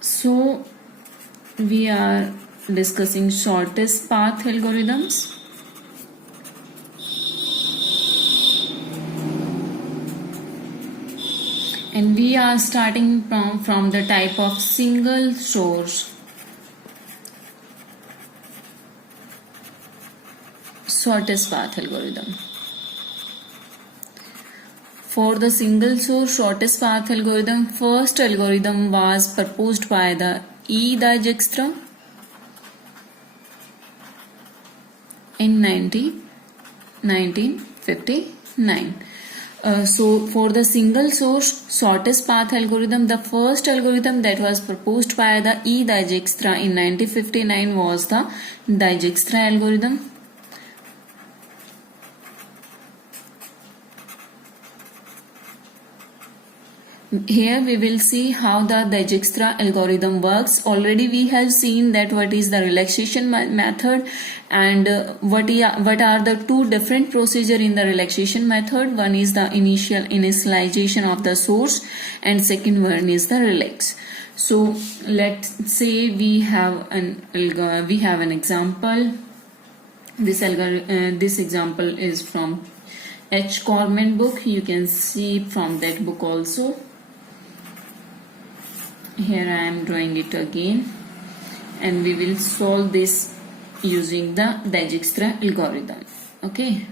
So we are discussing shortest path algorithms. And we are starting from the type of single source shortest path algorithm. For the single source shortest path algorithm, first algorithm was proposed by the E. Dijkstra in 1959. So for the single source shortest path algorithm, the first algorithm that was proposed by the E. Dijkstra in 1959 was the Dijkstra algorithm. Here we will see how the Dijkstra algorithm works. Already we have seen that what is the relaxation method and what are the two different procedure in the relaxation method. One is the initialization of the source and second one is the relax. So let's say we have an example. This example is from H. Corman book. You can see from that book also. Here I am drawing it again, and we will solve this using the Dijkstra algorithm. Okay,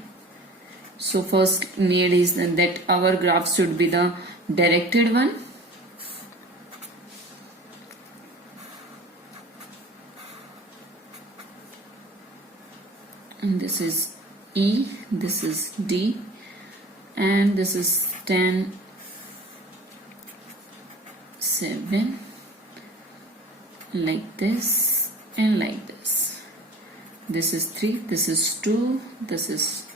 so first need is that our graph should be the directed one. And this is E, this is D, and this is 10, 7, like this and like this. This is 3, this is 2, this is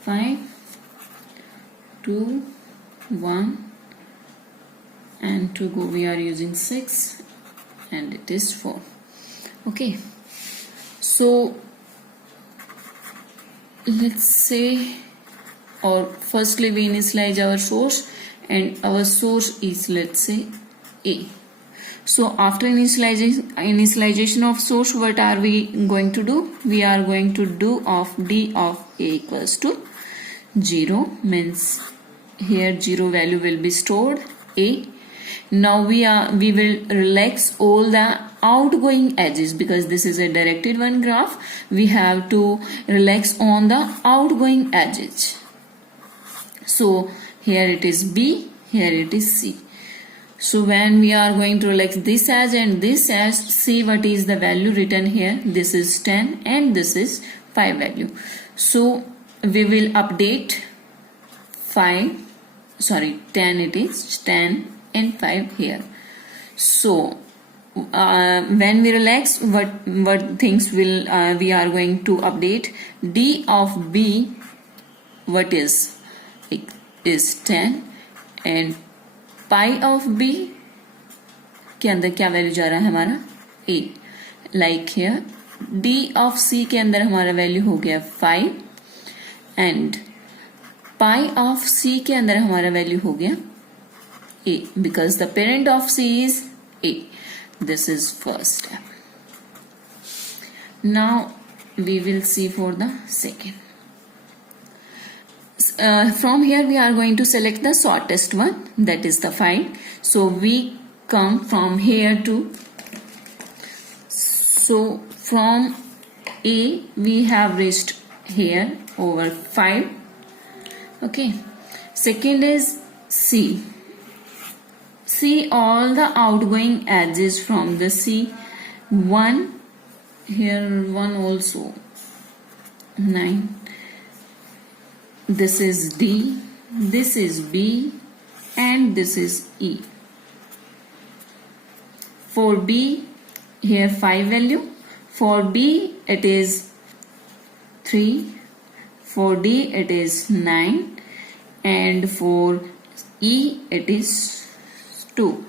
5, 2, 1, and to go we are using 6, and it is 4. Okay, so let's say, or firstly we initialize our source, and our source is, let's say, A. So after initialization of source, what are we going to do? We are going to do of D of A equals to 0, means here 0 value will be stored A. Now we will relax all the outgoing edges, because this is a directed one graph. We have to relax on the outgoing edges. So here it is B, here it is C. So when we are going to relax this edge and this edge, see what is the value written here. This is 10 and this is 5 value. So we will update 10, it is 10 and 5 here. So when we relax, what things will we are going to update? D of B, what is 10, and pi of B के अंदर क्या value जा रहा है हमारा A. Like here D of C के अंदर हमारा वैल्यू हो गया 5, एंड पाई ऑफ सी के अंदर हमारा वैल्यू हो गया A, because the parent of C is A. This is first step. Now we will see for the second. From here we are going to select the shortest one, that is the 5. So we come from here to, so from A we have reached here over 5. Okay, second is C. See all the outgoing edges from the C. 1, here 1 also, 9. This is D, this is B, and this is E. For B, here 5 value. For B, it is 3. For D, it is 9. And for E, it is 2.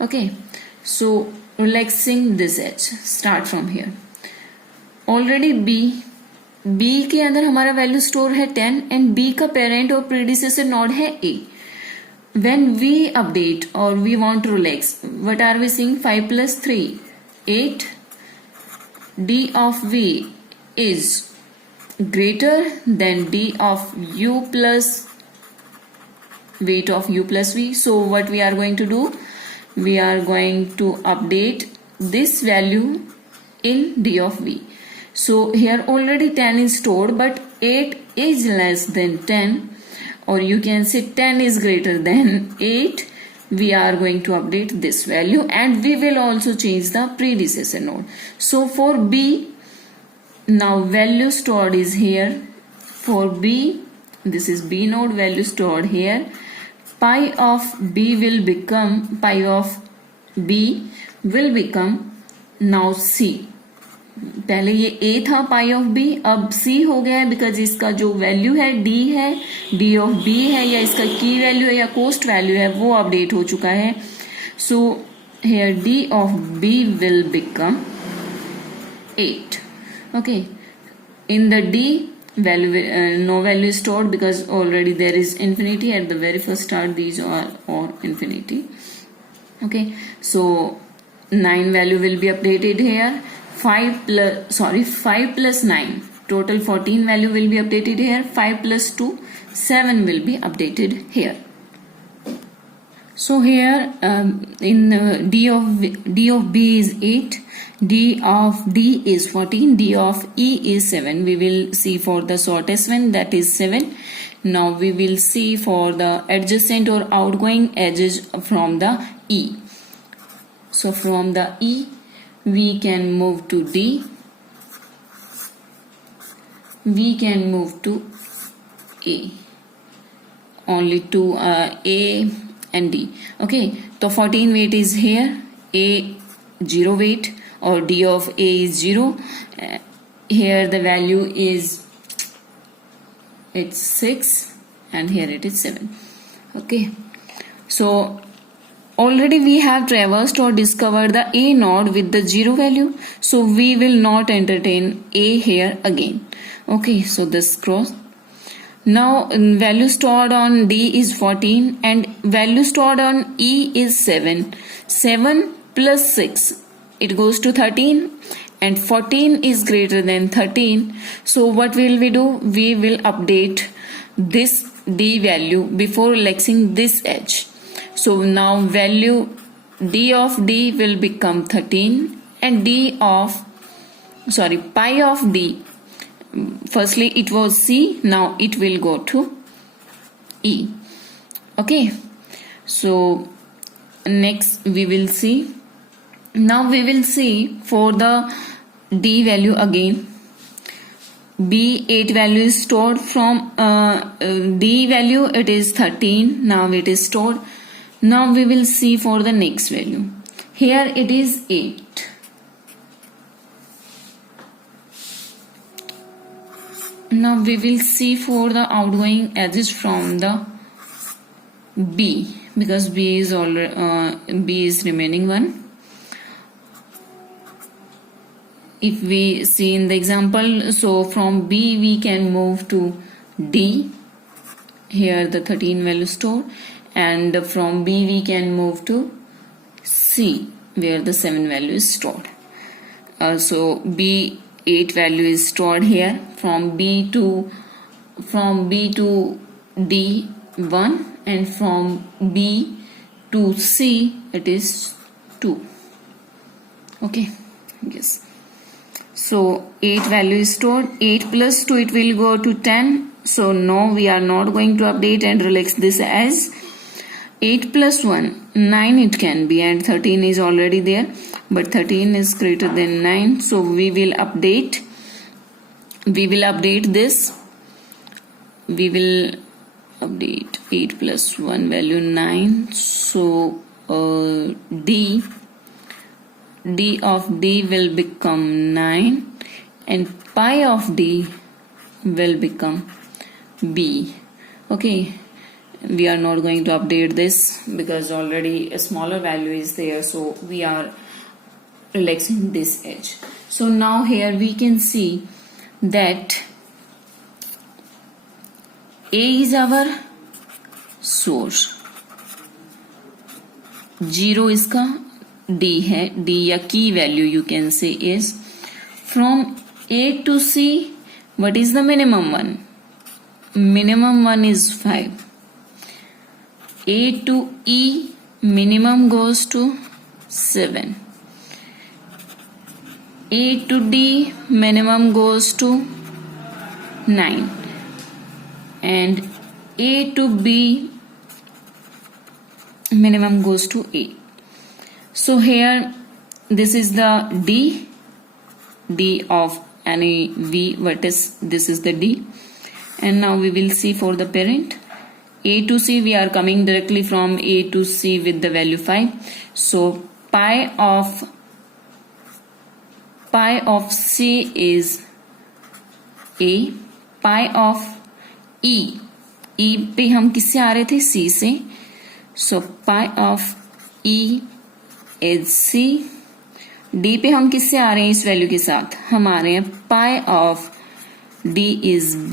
Okay. So, relaxing this edge. Start from here. Already B के अंदर हमारा value store है 10 and B का parent और predecessor node है A. when we update or we want to relax, what are we seeing? 5 plus 3, 8. D of V is greater than D of U plus weight of U plus V. So what we are going to do? We are going to update this value in D of V. So here already 10 is stored, but 8 is less than 10, or you can say 10 is greater than 8. We are going to update this value, and we will also change the predecessor node. So for B, now value stored is here. For B, this is B node, value stored here. Pi of B will become now C. पहले ये A था पाई of B, अब C हो गया है because इसका जो value है D है, D ऑफ B है, या इसका की वैल्यू है या कोस्ट वैल्यू है, वो अपडेट हो चुका है. So here D of B will become 8. Okay, in the D value no value stored because already there is infinity at the very first start. These are all infinity. Okay, so 9 value will be updated here. 5 plus 9, total 14 value will be updated here. 5 plus 2, 7 will be updated here. So here in D of B is 8, D of D is 14, D of E is 7. We will see for the shortest one, that is 7. Now we will see for the adjacent or outgoing edges from the E. So from the E we can move to D, we can move to A, only to A and D. Okay, so 14 weight is here, A 0 weight, or D of A is 0. Here the value is, it's 6, and here it is 7. Okay, so already we have traversed or discovered the A node with the 0 value, so we will not entertain A here again. Okay, so this cross. Now value stored on D is 14 and value stored on E is 7. 7 plus 6, it goes to 13, and 14 is greater than 13. So what will we do? We will update this D value before relaxing this edge. So now value D of D will become 13, and pi of D, firstly it was C, now it will go to E. Okay, so next we will see, now we will see for the D value again. B 8 value is stored from D value, it is 13, now it is stored. Now we will see for the next value. Here it is 8. Now we will see for the outgoing edges from the B, because B is remaining one. If we see in the example, so from B we can move to D. Here the 13 value stored. And from B we can move to C, where the 7 value is stored. So B 8 value is stored here. From B to D 1, and from B to C it is 2. Okay, yes. So 8 value is stored. 8 plus 2, it will go to 10. So no, we are not going to update and relax this as 8 plus 1, 9 it can be, and 13 is already there, but 13 is greater than 9, so we will update this. We will update 8 plus 1 value 9, so D of D will become 9, and pi of D will become B. Okay, we are not going to update this because already a smaller value is there, so we are relaxing this edge. So now here we can see that A is our source, 0 इसका D है, D या की value you can say is from A to C. What is the minimum one? Minimum one is 5. A to E minimum goes to 7. A to D minimum goes to 9, and A to B minimum goes to 8. So here this is the D of any V vertex. This is the D, and now we will see for the parent. A to C, we are coming directly from A to C with the value 5. So pi of C is A. Pi of E पे हम किससे आ रहे थे? C से. So pi of E is C. D पे हम किससे आ रहे हैं इस वैल्यू के साथ? हम आ रहे हैं pi of D is B.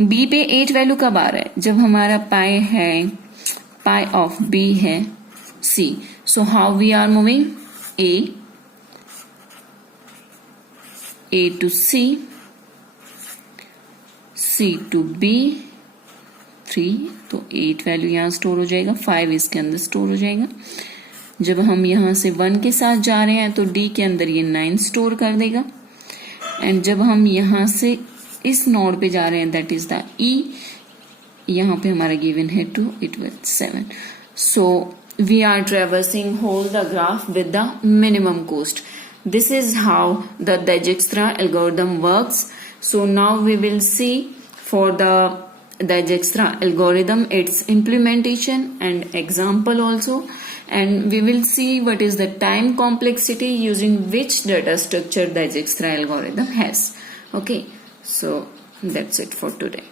B पे 8 वैल्यू कब आ रहा है? जब हमारा pi है, pi of B है C. So how we are moving? A to C, C to B, 3, तो 8 वैल्यू यहाँ स्टोर हो जाएगा, 5 इसके अंदर स्टोर हो जाएगा. जब हम यहाँ से 1 के साथ जा रहे हैं तो D के अंदर ये 9 स्टोर कर देगा. एंड जब हम यहाँ से इस नोड पे जा रहे हैं, दैट इज द E, यहाँ पे हमारा गिवन है 2, it will 7. So we are traversing whole the graph with the minimum cost. This is how the Dijkstra algorithm works. So now we will see for the Dijkstra algorithm, its implementation and example also, and we will see what is the time complexity using which data structure Dijkstra algorithm has. Okay, so that's it for today.